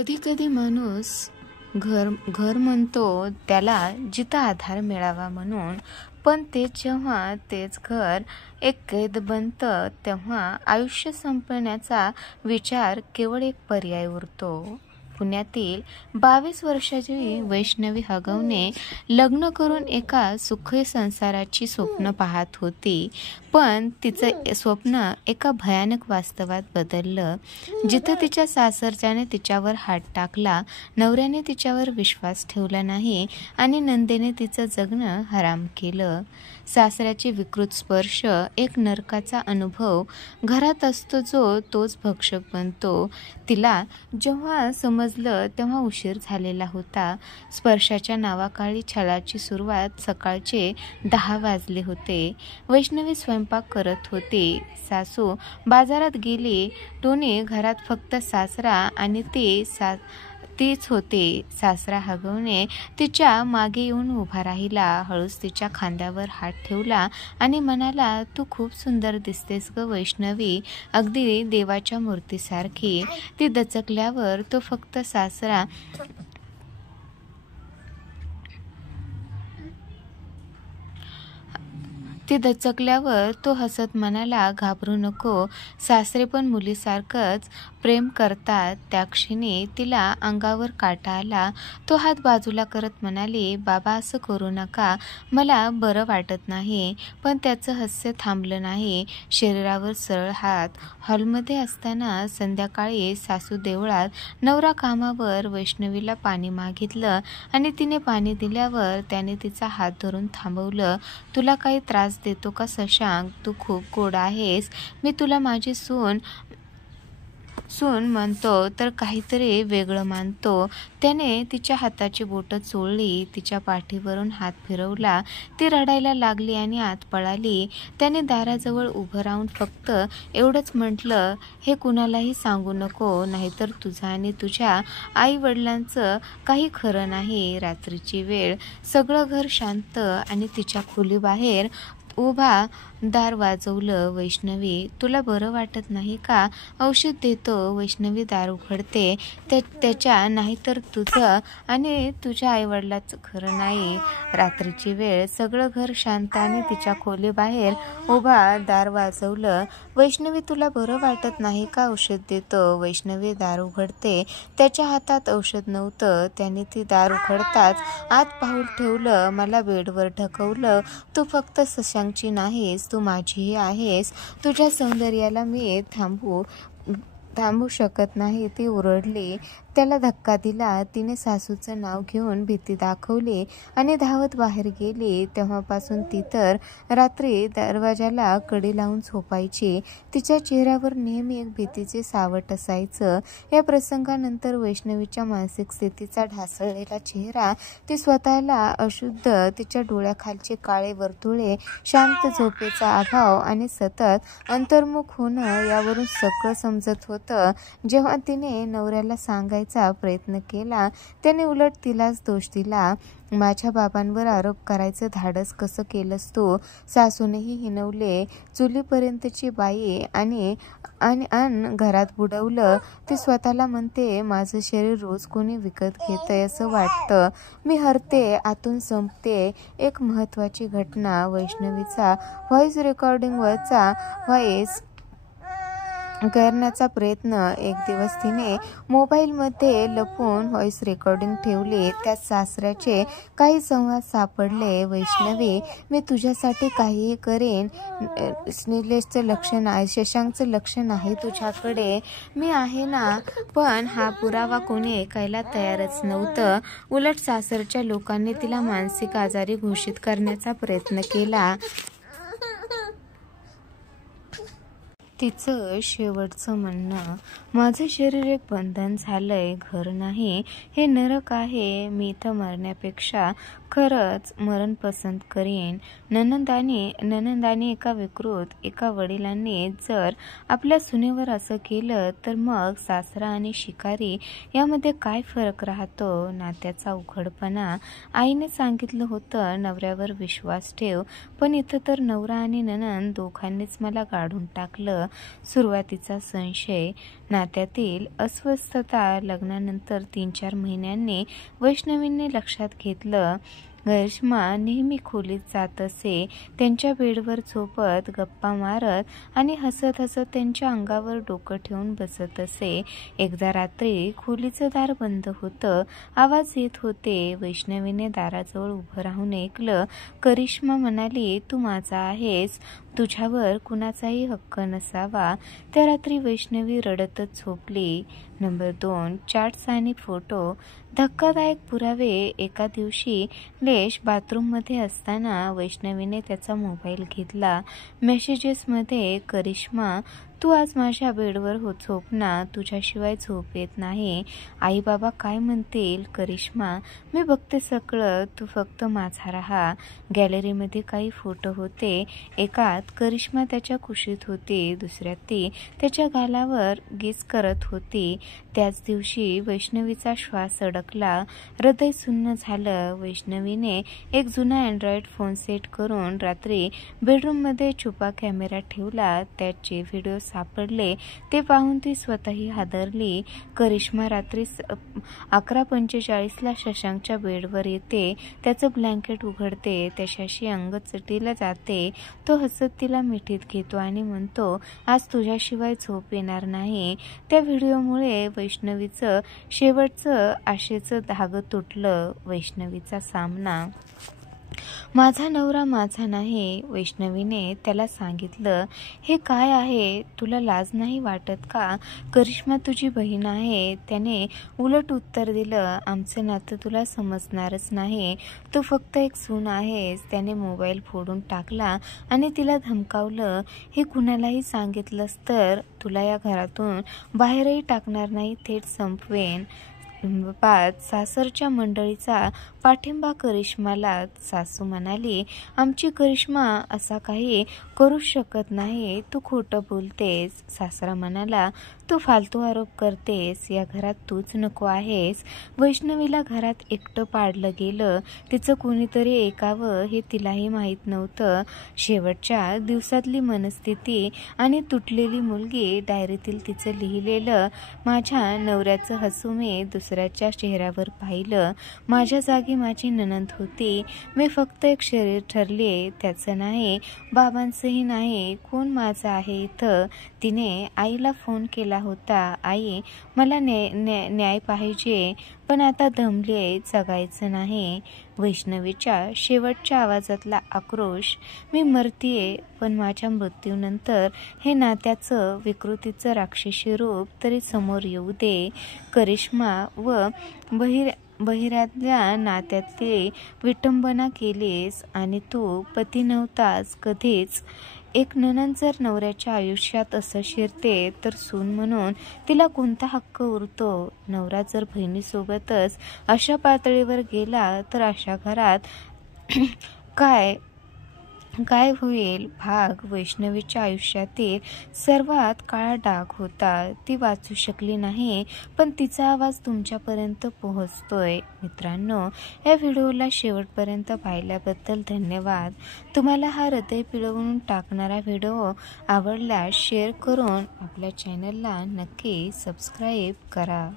कधी कधी माणूस घर घर म्हणतो त्याला जिथं आधार मिळावा म्हणून, पण जेव्हा तेच घर एक कैद बनतं तेव्हा आयुष्य संपण्याचा विचार केवळ एक पर्याय उरतो. पुण्यातील 22 वर्षाची वैष्णवी हगवणे लग्न करून एका सुखी संसाराची स्वप्न पाहत होती, पण तिचं स्वप्न एका भयानक वास्तवात बदललं. जिथं तिच्या सासरच्याने तिच्यावर हात टाकला, नवऱ्याने तिच्यावर विश्वास ठेवला नाही आणि नंदेने तिचं जगणं हराम केलं. सासऱ्याची विकृत स्पर्श एक नरकाचा अनुभव. घरात असतो जो तोच भक्षक बनतो. तिला जेव्हा समजलं तेव्हा उशीर झालेला होता. स्पर्शाच्या नावाखाली छळाची सुरुवात सकाळचे 10 वाजले होते. वैष्णवी स्वयंपाक करत होती. सासू बाजारात गेली. दोन्ही घरात फक्त सासरा आणि तीच होती. सासरा हगवणे तिच्या मागे येऊन उभा राहिला. हळूच तिच्या खांद्यावर हात ठेवला आणि म्हणाला, तू खूप सुंदर दिसतेस ग वैष्णवी, अगदी देवाच्या मूर्तीसारखी. ती दचकल्यावर तो फक्त सासरा तो हसत म्हणाला, घाबरू नको, सासरे पण मुलीसारखंच प्रेम करतात. त्या क्षणी तिला अंगावर काटा आला. तो हात बाजूला करत म्हणाले, बाबा असं करू नका, मला बरं वाटत नाही. पण त्याचं हास्य थांबलं नाही. शरीरावर सरळ हात. हॉलमध्ये असताना संध्याकाळी सासू देवळात, नवरा कामावर. वैष्णवीला पाणी मागितलं आणि तिने पाणी दिल्यावर त्याने तिचा हात धरून थांबवलं. तुला काही त्रास देतो का शशांक? तू खूप गोड आहेस. मी तुला माझी सून म्हणतो तर काहीतरी वेगळं मानतो. त्याने तिच्या हाताची बोटं चोळली. तिच्या पाठीवरून हात फिरवला. ती रडायला लागली आणि आत पळाली. त्याने दाराजवळ उभं राहून फक्त एवढंच म्हटलं, हे कुणालाही सांगू नको, नाहीतर तुझं आणि तुझ्या आई वडिलांचं काही खरं नाही. रात्रीची वेळ. सगळं घर शांत आणि तिच्या खोलीबाहेर उभा दार वाजवलं. वैष्णवी, तुला बरं वाटत नाही का? औषध देतो. वैष्णवी दार उघडते. त्याच्या नाहीतर तुझं आणि तुझ्या आईवडिलाचं खरं नाही. रात्रीची वेळ. सगळं घर शांत आणि तिच्या खोलीबाहेर उभा दार वाजवलं. वैष्णवी, तुला बरं वाटत नाही का? औषध देतो. वैष्णवी दार उघडते. त्याच्या हातात औषध नव्हतं. त्याने ती दार उघडताच आत पाऊल ठेवलं. मला बेडवर ढकललं. तू फक्त शशांकची नाहीस, तू माझीही आहेस. तुझ्या सौंदर्याला मी थांबू शकत नाही. ती ओरडली. त्याला धक्का दिला. तिने सासूचं नाव घेऊन भीती दाखवली आणि धावत बाहेर गेली. तेव्हापासून ती तर रात्री दरवाजाला कडी लावून झोपायची. तिच्या चेहऱ्यावर नेहमी एक भीतीचे सावट असायचं. या प्रसंगानंतर वैष्णवीच्या मानसिक स्थितीचा ढासळलेला चेहरा, ती स्वतःला अशुद्ध, तिच्या डोळ्याखालचे काळे वर्तुळे, शांत झोपेचा अभाव आणि सतत अंतर्मुख होणं यावरून सगळं समजत होतं. जेव्हा तिने नवऱ्याला सांगायचा प्रयत्न केला, त्याने उलट तिलाच दोष दिला. माझ्या बाबांवर आरोप करायचं धाडस कसं केलंस तू? सासूनेही हिणवले. चुलीपर्यंतची बाई आणि घरात बुडवलं. ती स्वतःला म्हणते, माझं शरीर रोज कोणी विकत घेतंय असं वाटतं. मी हरते, आतून संपते. एक महत्त्वाची घटना. वैष्णवीचा व्हॉइस रेकॉर्डिंगवरचा व्हॉइस करण्याचा प्रयत्न. एक दिवस तिने मोबाईलमध्ये लपून व्हॉइस रेकॉर्डिंग ठेवली. त्यात सासऱ्याचे काही संवाद सापडले. वैष्णवी, मी तुझ्यासाठी काहीही करेन. निलेशचं लक्ष नाही, शशांकचं लक्ष नाही तुझ्याकडे. मी आहे ना. पण हा पुरावा कोणी ऐकायला तयारच नव्हतं. उलट सासरच्या लोकांनी तिला मानसिक आजारी घोषित करण्याचा प्रयत्न केला. तिचं शेवटचं म्हणणं, माझं शरीर एक बंधन झालंय, घर नाही, हे नरक आहे. मी इथं मरण्यापेक्षा खरंच मरण पसंत करीन. ननंदानी एका वडिलांनी जर आपल्या सुनेवर असं केलं तर मग सासरा आणि शिकारी यामध्ये काय फरक राहतो? नात्याचा उघडपणा. आईने सांगितलं होतं, नवऱ्यावर विश्वास ठेव, पण इथं तर नवरा आणि नणंद दोघांनीच मला गाडून टाकलं. सुरुवातीचा संशय, नात्यातील अस्वस्थता. लग्नानंतर 3-4 महिन्यांनी वैष्णवीने लक्षात घेतलं करिश्मा नेहमी खोलीत जात असे. त्यांच्या बेडवर झोपत, गप्पा मारत आणि हसत हसत त्यांच्या अंगावर डोकं ठेवून बसत असे. एकदा रात्री खोलीचं दार बंद होतं, आवाज येत होते. वैष्णवीने दाराजवळ उभं राहून ऐकलं. करिश्मा म्हणाली, तू माझा आहेस, तुझ्यावर कुणाचाही हक्क नसावा. त्या रात्री वैष्णवी रडतच झोपली. नंबर 2, चॅट्स आणि फोटो. धक्कादायक पुरावे. एका दिवशी लेश बाथरूममध्ये असताना वैष्णवीने त्याचा मोबाईल घेतला. मेसेजेसमध्ये, करिश्मा, तू आज माझ्या बेडवर झोप ना, तुझ्याशिवाय झोप येत नाही. आई बाबा काय म्हणतील? करिश्मा, मी बघते सगळं, तू फक्त माझा राहा. गॅलरीमध्ये काही फोटो होते. एकात करिश्मा त्याच्या कुशीत होती, दुसऱ्यात ती त्याच्या गालावर किस करत होती. त्याच दिवशी वैष्णवीचा श्वास अडकला, हृदय सुन्न झालं. वैष्णवीने एक जुना अँड्रॉइड फोन सेट करून रात्री बेडरूममध्ये छुपा कॅमेरा ठेवला. त्यात जे व्हिडिओ सापडले ते पाहून ती स्वतःही हादरली. करिश्मा रात्री 11:45ला शशांकच्या बेडवर येते, त्याचं ब्लँकेट उघडते, त्याच्याशी अंग चटीला जाते. तो हसत तिला मिठीत घेतो आणि म्हणतो, आज तुझ्याशिवाय झोप येणार नाही. त्या व्हिडिओमुळे वैष्णवीचं शेवटचं आशेचं धागं तुटलं. वैष्णवीचा सामना. माझा नवरा माझा नाही, वैष्णवीने त्याला सांगितलं. हे काय आहे? तुला लाज नाही वाटत का? करिश्मा तुझी बहीण आहे. त्याने उलट उत्तर दिलं, आमचं नातं तुला समजणारच नाही. तू फक्त एक सून आहेस. त्याने मोबाईल फोडून टाकला आणि तिला धमकावलं, हे कुणालाही सांगितलंस तर तुला या घरातून बाहेरही टाकणार नाही, थेट संपवेन. 5. सासरच्या मंडळीचा पाठिंबा करिश्माला. सासू म्हणाली, आमची करिश्मा असा काही करू शकत नाही, तू खोटं बोलतेस. सासरा म्हणाला, तू फालतू आरोप करतेस, या घरात तूच नको आहेस. वैष्णवीला घरात एकटं पाडलं गेलं. तिचं कुणीतरी ऐकावं हे तिलाही माहीत नव्हतं. शेवटच्या दिवसातली मनस्थिती आणि तुटलेली मुलगी. डायरीतील तिचं लिहिलेलं, माझ्या नवऱ्याचं हसू मी दुसऱ्याच्या चेहऱ्यावर पाहिलं. माझ्या जागी माझी नणंद होती. मी फक्त एक शरीर ठरले, त्याचं नाही, बाबांचंही नाही. कोण माझं आहे इथं? तिने आईला फोन केला होता. आई, मला न्याय पाहिजे, पण आता दमले, जगायचं नाही. वैष्णवीच्या शेवटच्या आवाजातला आक्रोश. मी मरतीये, पण माझ्या मृत्यूनंतर हे नात्याचं विकृतीचं राक्षसी रूप तरी समोर येऊ दे. करिश्मा व बहिऱ्यातल्या नात्यातली विटंबना केलीस आणि तू पती नव्हतास कधीच. एक नणंद जर नवऱ्याच्या आयुष्यात असं शिरते तर सून म्हणून तिला कोणता हक्क उरतो? नवरा जर बहिणीसोबतच अशा पातळीवर गेला तर अशा घरात काय होईल? भाग. वैष्णवीच्या आयुष्यातील सर्वात काळा डाग होता. ती वाचू शकली नाही, पण तिचा आवाज तुमच्यापर्यंत पोहोचतोय. मित्रांनो, या व्हिडिओला शेवटपर्यंत पाहिल्याबद्दल धन्यवाद. तुम्हाला हा हृदय पिळवून टाकणारा व्हिडिओ आवडल्यास शेअर करून आपल्या चॅनलला नक्की सबस्क्राईब करा.